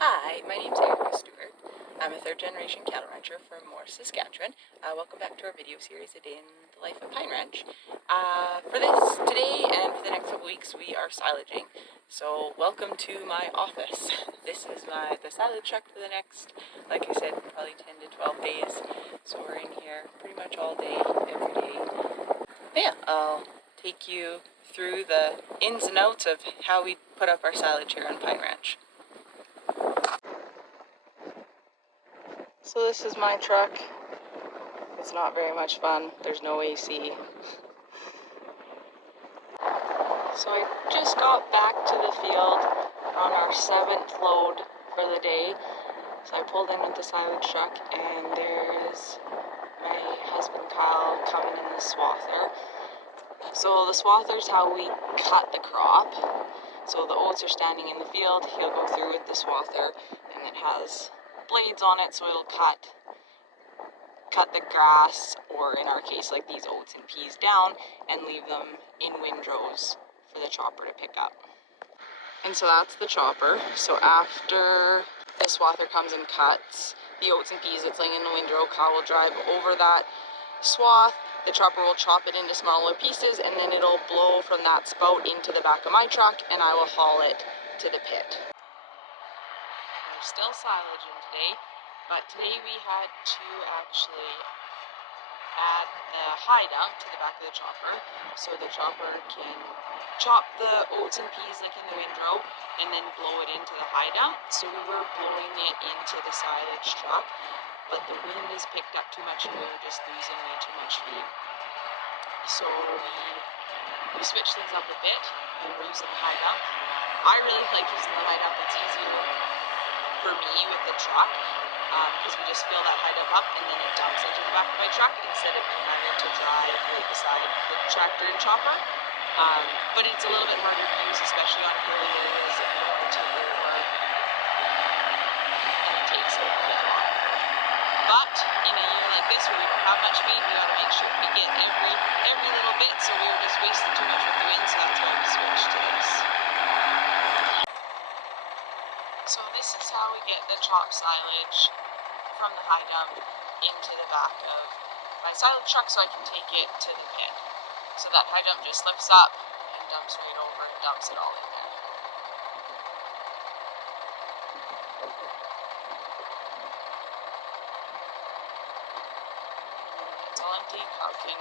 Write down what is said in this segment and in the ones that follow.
Hi, my name's Erica Stewart. I'm a third generation cattle rancher from Morris, Saskatchewan. Welcome back to our video series, A Day in the Life of Pine Ranch. For this, today and for the next couple weeks, we are silaging. So welcome to my office. This is the silage truck for the next, like I said, probably 10 to 12 days. So we're in here pretty much all day, every day. But yeah, I'll take you through the ins and outs of how we put up our silage here on Pine Ranch. So this is my truck. It's not very much fun. There's no AC. So I just got back to the field on our 7th load for the day. So I pulled in with the silage truck and there's my husband Kyle coming in the swather. So the swather's how we cut the crop. So the oats are standing in the field, he'll go through with the swather and it has blades on it, so it'll cut the grass, or in our case like these oats and peas, down and leave them in windrows for the chopper to pick up. And so that's the chopper. So after the swather comes and cuts the oats and peas that's laying in the windrow, Kyle will drive over that swath. The chopper will chop it into smaller pieces and then it'll blow from that spout into the back of my truck and I will haul it to the pit. We're still silaging today, but today we had to actually add the high dump to the back of the chopper so the chopper can chop the oats and peas like in the windrow and then blow it into the high dump. So we were blowing it into the silage truck, but the wind has picked up too much and we were just losing way too much feed. So we switched things up a bit and we're using the high dump. I really like using the high dump. It's easier for me with the truck because we just fill that high dump up and then it dumps into the back of my truck instead of me having to drive right beside the tractor and chopper. But it's a little bit harder to use, especially on hilly areas if you want to over, and it takes a little bit longer. But in a year like this where we don't have much feed, we got to make sure we get every little bit, so we were just wasting too much with the wind, so that's why we switched to this. So this is how we get the chopped silage from the high dump into the back of my silage truck so I can take it to the pit. So that high dump just lifts up and dumps right over and dumps it all in there. When it's all empty, Kyle can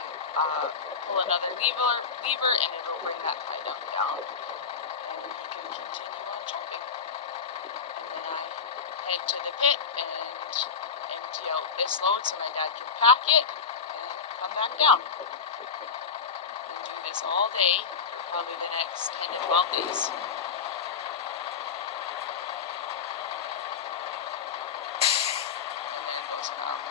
pull another lever and it'll bring that high dump down. And we can continue on chopping. And then I head to the pit and empty out this load so my dad can pack it and come back down. And do this all day for probably the next 10 to 12 days. And there goes Kyle.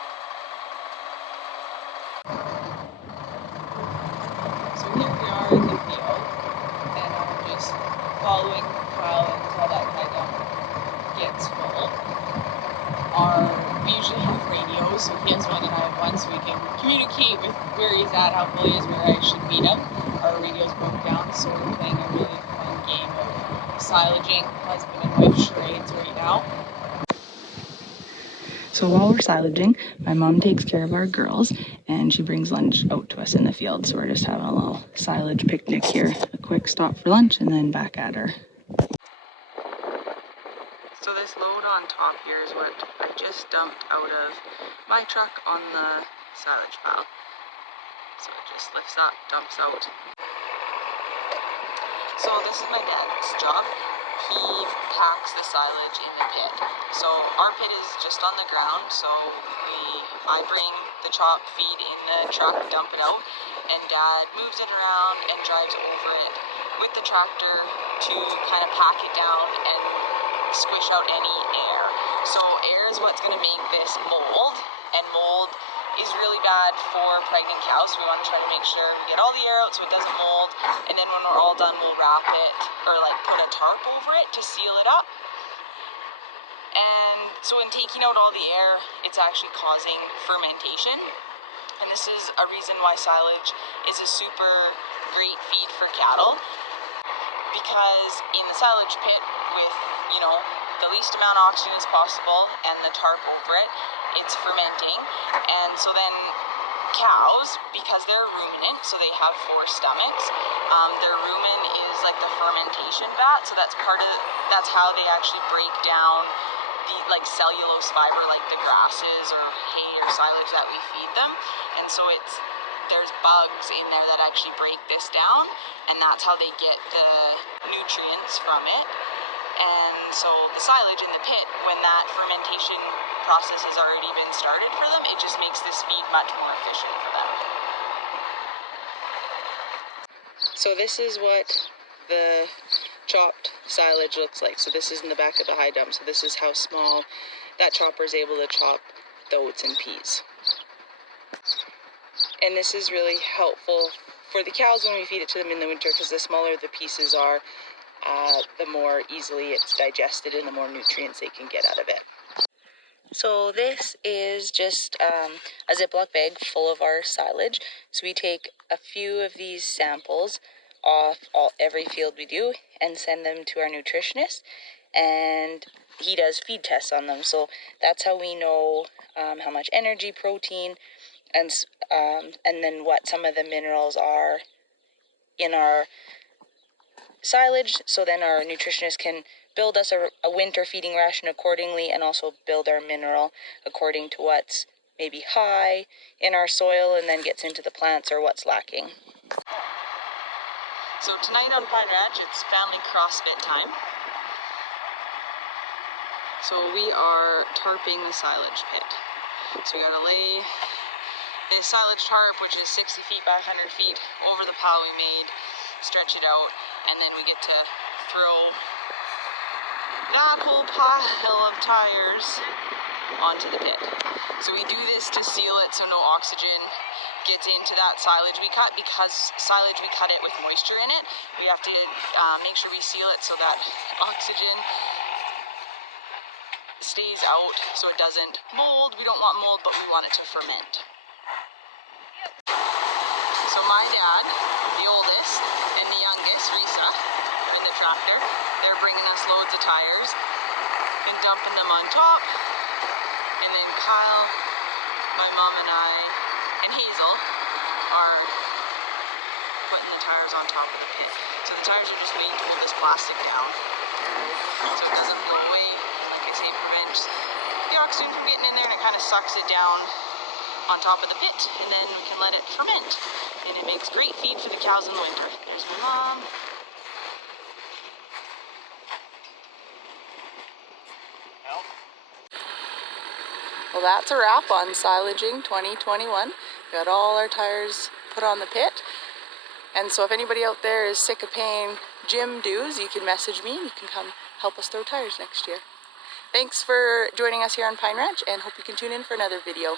So here we are in the field and I'm just following Kyle until that high dump gets full. We usually have radios, so he has one and I have one, so we can communicate with where he's at, how full he is, where I should meet him. Our radios broke down, so we're playing a really fun game of silaging, husband and wife charades right now. So while we're silaging, my mom takes care of our girls and she brings lunch out to us in the field. So we're just having a little silage picnic here. A quick stop for lunch and then back at her. So this load on top here is what I just dumped out of my truck on the silage pile. So it just lifts up, dumps out. So this is my dad's job. He packs the silage in the pit. So our pit is just on the ground, so I bring the chop feed in the truck, dump it out, and Dad moves it around and drives over it with the tractor to kind of pack it down and squish out any air. So air is what's going to make this mold, and mold is really bad for pregnant cows. So we want to try to make sure we get all the air out so it doesn't mold, and then when we're all done we'll wrap it or like put a tarp over it to seal it up. And so in taking out all the air, it's actually causing fermentation, and this is a reason why silage is a super great feed for cattle, because in the silage pit with, the least amount of oxygen as possible and the tarp over it. It's fermenting, and so then cows, because they're ruminant, so they have 4 stomachs, their rumen is like the fermentation vat, so that's how they actually break down the cellulose fiber, like the grasses or hay or silage that we feed them. And so there's bugs in there that actually break this down, and that's how they get the nutrients from it. And so the silage in the pit, when that fermentation process has already been started for them, it just makes this feed much more efficient for them. So this is what the chopped silage looks like. So this is in the back of the high dump. So this is how small that chopper is able to chop the oats and peas. And this is really helpful for the cows when we feed it to them in the winter, because the smaller the pieces are, the more easily it's digested and the more nutrients they can get out of it. So this is just a Ziploc bag full of our silage. So we take a few of these samples off every field we do and send them to our nutritionist, and he does feed tests on them. So that's how we know how much energy, protein, and then what some of the minerals are in our silage. So then our nutritionist can build us a winter feeding ration accordingly, and also build our mineral according to what's maybe high in our soil and then gets into the plants, or what's lacking. So tonight on Pine Ranch, it's family CrossFit time. So we are tarping the silage pit. So we gotta lay this silage tarp, which is 60 feet by 100 feet, over the pile we made, stretch it out, and then we get to throw that whole pile of tires onto the pit. So we do this to seal it so no oxygen gets into that silage we cut, because silage we cut it with moisture in it. We have to make sure we seal it so that oxygen stays out, so it doesn't mold. We don't want mold, but we want it to ferment. So my dad, the oldest, and the youngest, Risa, in the tractor, they're bringing us loads of tires and dumping them on top. And then Kyle, my mom, and I, and Hazel are putting the tires on top of the pit. So the tires are just waiting to hold this plastic down so it doesn't blow away. Like I say, prevents the oxygen from getting in there, and it kind of sucks it down on top of the pit, and then we can let it ferment, and it makes great feed for the cows in the winter. There's my mom. Well, that's a wrap on silaging 2021. Got all our tires put on the pit. And so if anybody out there is sick of paying gym dues, you can message me. You can come help us throw tires next year. Thanks for joining us here on Pine Ranch, and hope you can tune in for another video.